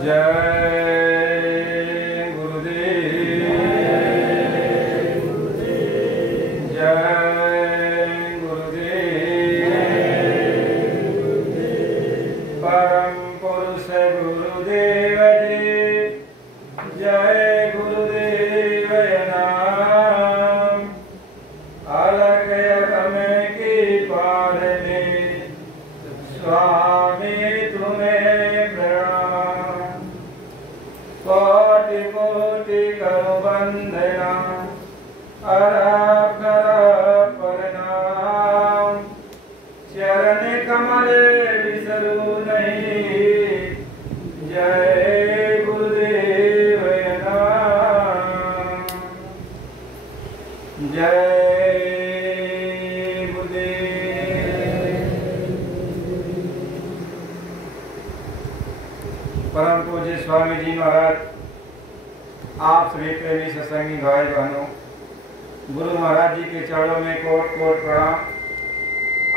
जय गुरुदेव, जय गुरुदेव, परम पुरुष गुरुदेव जी, जय गुरुदेव नाम, अलग समय की पालने स्वामी तुम्हें प्रणाम, कोटि कोटि करो वंदना, अरब प्रणाम, चरण कमल बिसरू नहीं, जय गुरुदेव नाम, जय परम पूज्य स्वामी जी महाराज, आप सभी प्रेमी सत्संगी भाई बहनों, गुरु महाराज जी के चरणों में कोट कोट प्रणाम।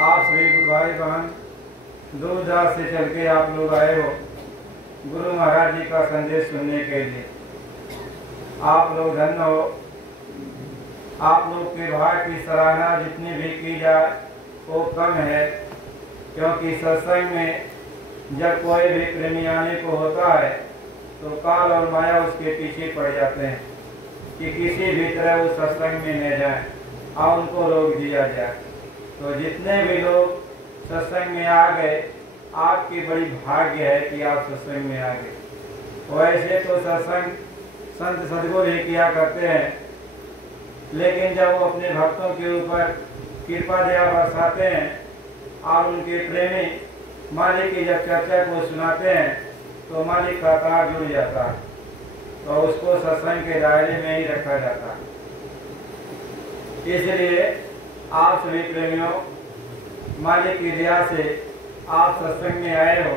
आप सभी भाई बहन दूर दराज से चल के आप लोग आए हो गुरु महाराज जी का संदेश सुनने के लिए। आप लोग धन्य हो। आप लोग के भाग की सराहना जितनी भी की जाए वो कम है, क्योंकि सत्संग में जब कोई भी प्रेमी आने को होता है तो काल और माया उसके पीछे पड़ जाते हैं कि किसी भी तरह वो सत्संग में न जाए और उनको रोक दिया जाए। तो जितने भी लोग सत्संग में आ गए, आपकी बड़ी भाग्य है कि आप सत्संग में आ गए। वैसे तो सत्संग संत सद्गुरु ही किया करते हैं, लेकिन जब वो अपने भक्तों के ऊपर कृपा दया बरसाते हैं और उनके प्रेमी मालिक की जब चर्चा को सुनाते हैं तो मालिक का तार जुड़ जाता है, तो उसको सत्संग के दायरे में ही रखा जाता है। इसलिए आप सभी प्रेमियों, मालिक की दया से आप सत्संग में आए हो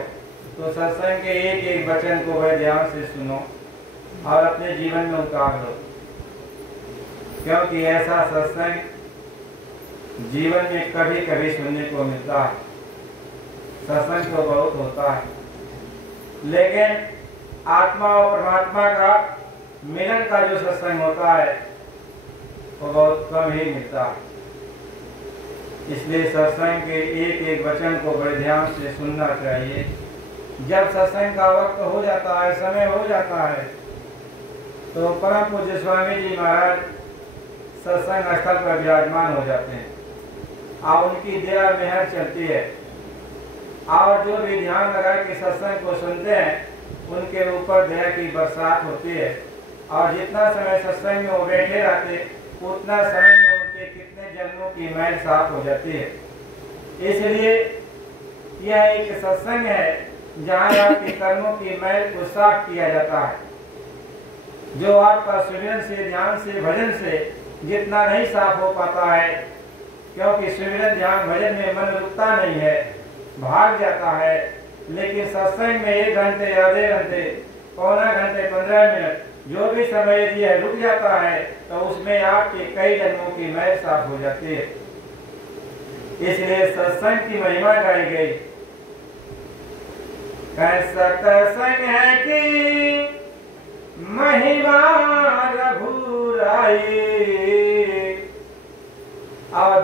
तो सत्संग के एक एक वचन को बड़े ध्यान से सुनो और अपने जीवन में उतार लो, क्योंकि ऐसा सत्संग जीवन में कभी कभी सुनने को मिलता है। सत्संग तो बहुत होता है, लेकिन आत्मा और परमात्मा का मिलन का जो सत्संग होता है वो बहुत कम ही मिलता है। इसलिए सत्संग के एक एक वचन को बड़े ध्यान से सुनना चाहिए। जब सत्संग का वक्त हो जाता है, समय हो जाता है, तो परम पूज्य स्वामी जी महाराज सत्संग स्थल पर विराजमान हो जाते हैं और उनकी दया मेहर चलती है और जो भी ध्यान लगा के सत्संग को सुनते हैं उनके ऊपर दया की बरसात होती है। और जितना समय सत्संग में वो बैठे रहते उतना समय में उनके कितने जन्मों की मैल साफ हो जाती है। इसलिए यह एक सत्संग है जहाँ आपके कर्मों की मैल को साफ किया जाता है। जो आपका सुमिरन से, ध्यान से, भजन से जितना नहीं साफ हो पाता है, क्योंकि सुमिरन, ध्यान, भजन में मन रुकता नहीं है, भाग जाता है। लेकिन सत्संग में 1 घंटे, आधे घंटे, पौना घंटे, 15 मिनट जो भी समय यदि रुक जाता है तो उसमें आपके कई जन्मों की मैल साफ हो जाती है। इसलिए सत्संग की महिमा गाई गई। सत्संग है कि महिमा रघुराई,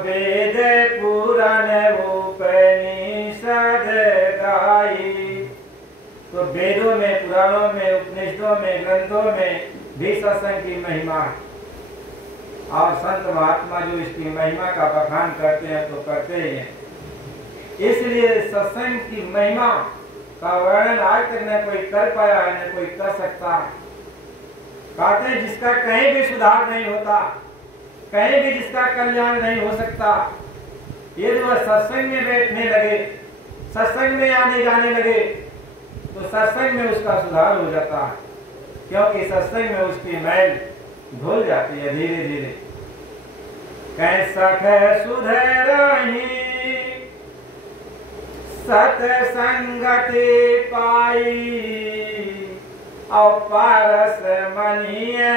वेद पुराण उपनिषद गाई। तो वेदों में, पुराणों में, उपनिषदों में, ग्रंथों में भी सत्संग की महिमा है और संत महात्मा जो इसकी महिमा का बखान करते हैं तो करते ही हैं। इसलिए सत्संग की महिमा का वर्णन आज तक न कोई कर पाया है, न कोई कर सकता है। कहते हैं जिसका कहीं भी सुधार नहीं होता, कहीं भी जिसका कल्याण नहीं हो सकता, यदि वह सत्संग में बैठने लगे, सत्संग में आने जाने लगे तो सत्संग में उसका सुधार हो जाता है, क्योंकि सत्संग में उसकी मैल धुल जाती है धीरे धीरे। कैसा सुधरही सत्संगति पाई, और पारस मनिए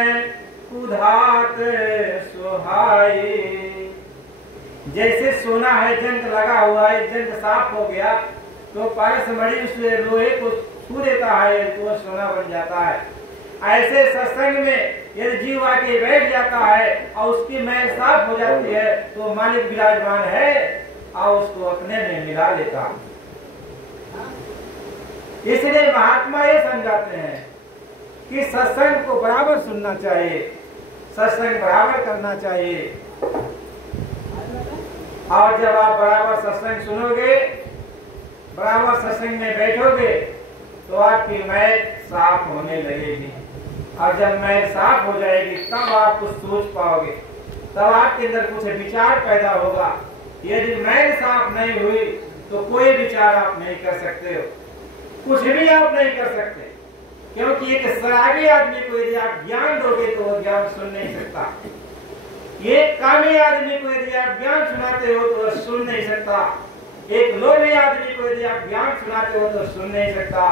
उधात सुहाई। जैसे सोना है, जंग लगा हुआ है, जंग साफ हो गया तो पारस मणि उस लोहे को छू देता है तो वह सोना बन जाता है। ऐसे सत्संग में यदि जीव आके बैठ जाता है और उसकी मैल साफ हो जाती है तो मालिक विराजमान है और उसको अपने में मिला लेता। इसलिए महात्मा ये समझाते हैं कि सत्संग को बराबर सुनना चाहिए, सत्संग बराबर करना चाहिए। और जब आप बराबर सत्संग सुनोगे, बराबर सत्संग में बैठोगे तो आपकी मैल साफ होने लगेगी। और जब मैल साफ हो जाएगी तब आप कुछ सोच पाओगे, तब आपके अंदर कुछ विचार पैदा होगा। यदि मैल साफ नहीं हुई तो कोई विचार आप नहीं कर सकते हो, कुछ भी आप नहीं कर सकते। क्योंकि एक सरागी आदमी को यदि आप ज्ञान दोगे तो वह ज्ञान सुन नहीं सकता। एक कामी आदमी को यदि आप ज्ञान सुनाते हो तो वह सुन नहीं सकता। एक लोभी आदमी को यदि आप ज्ञान सुनाते हो तो सुन नहीं सकता।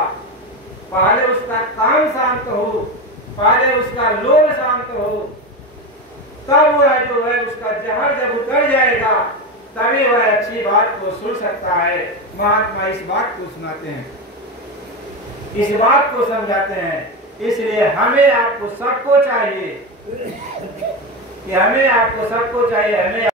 पहले उसका काम शांत हो, पहले उसका लोभ शांत हो, तब वह जो है उसका जहर जब उतर जाएगा तभी वह अच्छी बात को सुन सकता है। महात्मा इस बात को सुनाते हैं, इस बात को समझाते हैं। इसलिए हमें आपको सबको चाहिए कि हमें आपको सबको चाहिए, हमें